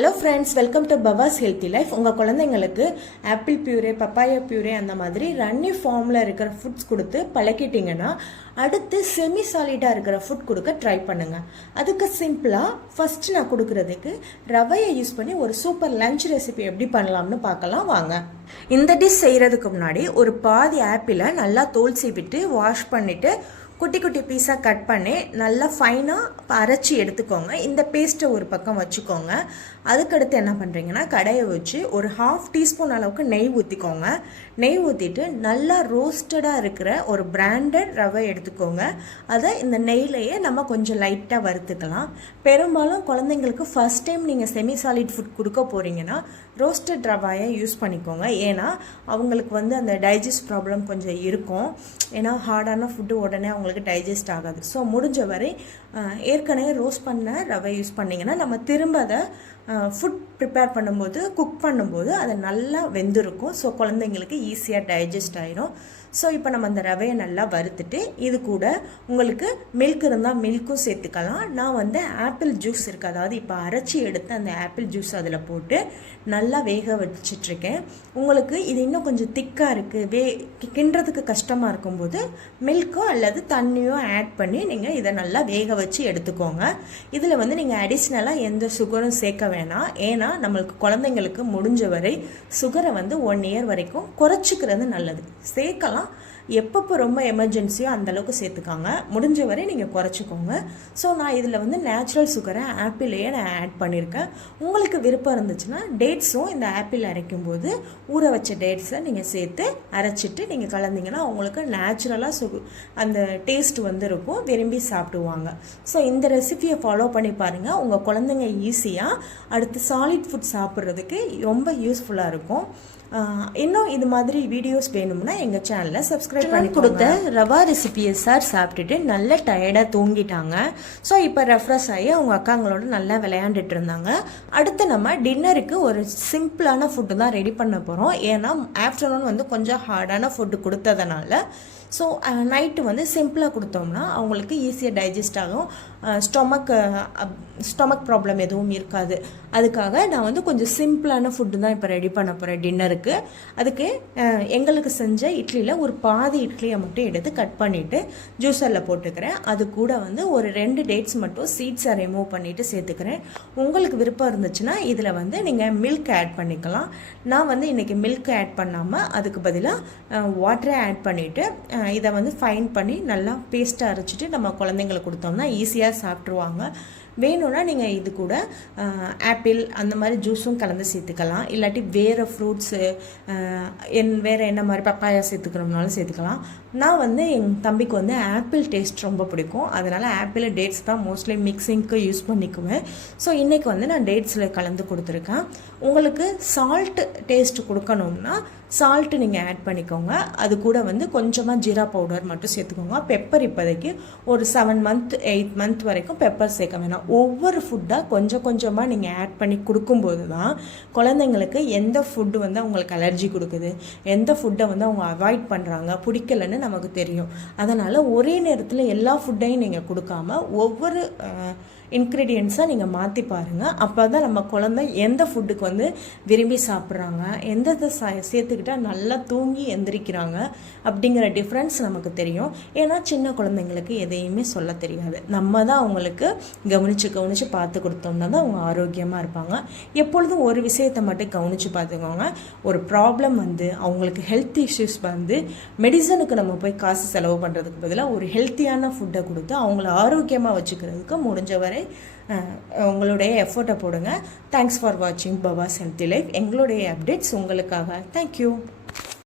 Hello friends, welcome to Bava's healthy life. உங்கள் குழந்தைங்களுக்கு apple puree, papaya puree அந்த மாதிரி ரன்னி ஃபார்மில் இருக்கிற ஃபுட்ஸ் கொடுத்து பழக்கிட்டிங்கன்னா அடுத்து செமி சாலிடாக இருக்கிற ஃபுட் கொடுக்க ட்ரை பண்ணுங்கள். அதுக்கு சிம்பிளாக ஃபஸ்ட்டு நான் கொடுக்குறதுக்கு ரவையை யூஸ் பண்ணி ஒரு சூப்பர் லஞ்ச் ரெசிபி எப்படி பண்ணலாம்னு பார்க்கலாம் வாங்க. இந்த டிஷ் செய்கிறதுக்கு முன்னாடி ஒரு பாதி ஆப்பிளை நல்லா தோல் சீவிட்டு வாஷ் பண்ணிவிட்டு குட்டி குட்டி பீஸாக கட் பண்ணி நல்லா ஃபைனாக அரைச்சி எடுத்துக்கோங்க. இந்த பேஸ்ட்டை ஒரு பக்கம் வச்சுக்கோங்க. அதுக்கடுத்து என்ன பண்ணுறீங்கன்னா, கடையை வச்சு ஒரு 1/2 டீஸ்பூன் அளவுக்கு நெய் ஊற்றிக்கோங்க. நெய் ஊற்றிட்டு நல்லா ரோஸ்டடாக இருக்கிற ஒரு பிராண்டட் ரவை எடுத்துக்கோங்க. அதை இந்த நெய்லையே நம்ம கொஞ்சம் லைட்டாக வறுத்துக்கலாம். பெரும்பாலும் குழந்தைங்களுக்கு ஃபஸ்ட் டைம் நீங்கள் செமி சாலிட் ஃபுட் கொடுக்க போகிறீங்கன்னா ரோஸ்டட் ரவாயை யூஸ் பண்ணிக்கோங்க. ஏன்னா அவங்களுக்கு அந்த டைஜஸ்ட் ப்ராப்ளம் கொஞ்சம் இருக்கும். ஏன்னா ஹார்டான ஃபுட்டு உடனே அவங்களுக்கு டைஜஸ்ட் ஆகாது. ஸோ முடிஞ்ச வரை ஏற்கனவே ரோஸ்ட் பண்ண ரவை யூஸ் பண்ணிங்கன்னா நம்ம திரும்ப அதை ஃபுட் ப்ரிப்பேர் பண்ணும்போது குக் பண்ணும்போது அது நல்லா வெந்திருக்கும். ஸோ குழந்தைங்களுக்கு ஈஸியாக டைஜஸ்ட் ஆகிடும். ஸோ இப்போ நம்ம அந்த ரவையை நல்லா வறுத்துட்டு இது கூட உங்களுக்கு மில்க் இருந்தால் மில்க்கும் சேர்த்துக்கலாம். நான் ஆப்பிள் ஜூஸ் இருக்குது, அதாவது இப்போ அரைச்சி எடுத்து அந்த ஆப்பிள் ஜூஸ் அதில் போட்டு நல்லா வேக வச்சிட்ருக்கேன். உங்களுக்கு இது இன்னும் கொஞ்சம் திக்காக இருக்குது, கிண்டுறதுக்கு கஷ்டமாக இருக்கும்போது மில்க்கோ அல்லது தண்ணியோ ஆட் பண்ணி நீங்கள் இதை நல்லா வேக வச்சு எடுத்துக்கோங்க. இதில் நீங்கள் அடிஷ்னலாக எந்த சுகரும் சேர்க்க வேணாம். ஏன்னா நம்மளுக்கு குழந்தைங்களுக்கு முடிஞ்ச வரை சுகரை 1 இயர் வரைக்கும் குறைச்சிக்கிறது நல்லது. சேர்க்கலாம், எப்பப்போ ரொம்ப எமர்ஜென்சியோ அந்தளவுக்கு சேர்த்துக்காங்க. முடிஞ்ச வரை நீங்கள் குறைச்சிக்கோங்க. ஸோ நான் இதில் நேச்சுரல் சுகரை ஆப்பிளையே நான் ஆட் பண்ணியிருக்கேன். உங்களுக்கு விருப்பம் இருந்துச்சுன்னா டேட்ஸும் இந்த ஆப்பிள் அரைக்கும்போது ஊற வச்ச டேட்ஸை நீங்கள் சேர்த்து அரைச்சிட்டு நீங்கள் கலந்தீங்கன்னா அவங்களுக்கு நேச்சுரலாக அந்த டேஸ்ட் இருக்கும், விரும்பி சாப்பிடுவாங்க. ஸோ இந்த ரெசிபியை ஃபாலோ பண்ணி பாருங்கள். உங்கள் குழந்தைங்க ஈஸியாக அடுத்து சாலிட் ஃபுட் சாப்பிட்றதுக்கு ரொம்ப யூஸ்ஃபுல்லாக இருக்கும். இன்னும் இது மாதிரி வீடியோஸ் வேணும்னா எங்கள் சேனலை சப்ஸ்கிரைப் பண்ணி கொடுத்த ரவா ரெசிபியை சார் சாப்பிட்டுட்டு நல்ல டயர்டாக தூங்கிட்டாங்க. ஸோ இப்போ ரெஃப்ரெஷ் ஆகி அவங்க அக்காங்களோட நல்லா விளையாண்டுட்டு இருந்தாங்க. அடுத்து நம்ம டின்னருக்கு ஒரு சிம்பிளான ஃபுட்டு தான் ரெடி பண்ண போகிறோம். ஏன்னா ஆஃப்டர்நூன் கொஞ்சம் ஹார்டான ஃபுட்டு கொடுத்ததுனால ஸோ நைட்டு சிம்பிளாக கொடுத்தோம்னா அவங்களுக்கு ஈஸியாக டைஜஸ்ட் ஆகும். ஸ்டொமக் ப்ராப்ளம் எதுவும் இருக்காது. அதுக்காக நான் கொஞ்சம் சிம்பிளான ஃபுட்டு தான் இப்போ ரெடி பண்ண போகிறேன் டின்னருக்கு. அதுக்கு எங்களுக்கு செஞ்ச இட்லியில் ஒரு பாதி இட்லியை மட்டும் எடுத்து கட் பண்ணிவிட்டு ஜூஸரில் போட்டுக்கிறேன். அது கூட ஒரு 2 டேட்ஸ் மட்டும் சீட்ஸை ரிமூவ் பண்ணிவிட்டு சேர்த்துக்கிறேன். உங்களுக்கு விருப்பம் இருந்துச்சுன்னா இதில் நீங்கள் மில்க் ஆட் பண்ணிக்கலாம். நான் இன்றைக்கி மில்க் ஆட் பண்ணாமல் அதுக்கு பதிலாக வாட்டரை ஆட் பண்ணிவிட்டு இதை ஃபைன் பண்ணி நல்லா பேஸ்ட்டாக அரைச்சிட்டு நம்ம குழந்தைங்களுக்கு கொடுத்தோம்னா ஈஸியாக சாப்பிட்ருவாங்க. வேணும்னா நீங்கள் இது கூட ஆப்பிள் அந்த மாதிரி ஜூஸும் கலந்து சேர்த்துக்கலாம். இல்லாட்டி வேறு ஃப்ரூட்ஸு வேறு என்ன மாதிரி பப்பாயா சேர்த்துக்கணும்னாலும் சேர்த்துக்கலாம். நான் என் தம்பிக்கு ஆப்பிள் டேஸ்ட் ரொம்ப பிடிக்கும். அதனால் ஆப்பிள் டேட்ஸ் தான் மோஸ்ட்லி மிக்சிங்க்கு யூஸ் பண்ணிக்குவேன். ஸோ இன்றைக்கி நான் டேட்ஸில் கலந்து கொடுத்துருக்கேன். உங்களுக்கு சால்ட் டேஸ்ட் கொடுக்கணும்னா சால்ட்டு நீங்கள் ஆட் பண்ணிக்கோங்க. அது கூட கொஞ்சமாக ஜீரா பவுடர் மட்டும் சேர்த்துக்கோங்க. பெப்பர் இப்போதைக்கு ஒரு 7 மந்த் 8 மந்த் வரைக்கும் பெப்பர் சேர்க்க வேணாம். ஒவ்வொரு ஃபுட்டாக கொஞ்சம் கொஞ்சமாக நீங்கள் ஆட் பண்ணி கொடுக்கும்போது தான் குழந்தைங்களுக்கு எந்த ஃபுட்டு அவங்களுக்கு அலர்ஜி கொடுக்குது, எந்த ஃபுட்டை அவங்க அவாய்ட் பண்ணுறாங்க, பிடிக்கலன்னு நமக்கு தெரியும். அதனால் ஒரே நேரத்தில் எல்லா ஃபுட்டையும் நீங்கள் கொடுக்காம ஒவ்வொரு இன்க்ரீடியன்ஸாக நீங்கள் மாற்றி பாருங்கள். அப்போ தான் நம்ம குழந்தை எந்த ஃபுட்டுக்கு விரும்பி சாப்பிட்றாங்க, எந்த சேர்த்துக்கிட்டால் நல்லா தூங்கி எந்திரிக்கிறாங்க அப்படிங்கிற டிஃப்ரென்ஸ் நமக்கு தெரியும். ஏன்னா சின்ன குழந்தைங்களுக்கு எதையுமே சொல்ல தெரியாது. நம்ம தான் அவங்களுக்கு கவனித்து பார்த்து கொடுத்தோம்னா தான் அவங்க ஆரோக்கியமாக இருப்பாங்க. எப்பொழுதும் ஒரு விஷயத்தை மட்டும் கவனித்து பார்த்துக்கோங்க. ஒரு ப்ராப்ளம் அவங்களுக்கு ஹெல்த் இஷ்யூஸ் மெடிசனுக்கு நம்ம போய் காசு செலவு பண்ணுறதுக்கு பதிலாக ஒரு ஹெல்த்தியான ஃபுட்டை கொடுத்து அவங்கள ஆரோக்கியமாக வச்சுக்கிறதுக்கு முடிஞ்ச வரை உங்களுடைய எஃபோர்ட்டை போடுங்க. தேங்க்ஸ் ஃபார் வாட்சிங் பவாஸ் ஹெல்த்தி லைஃப். எங்களுடைய அப்டேட்ஸ் உங்களுக்காக. தேங்க்யூ.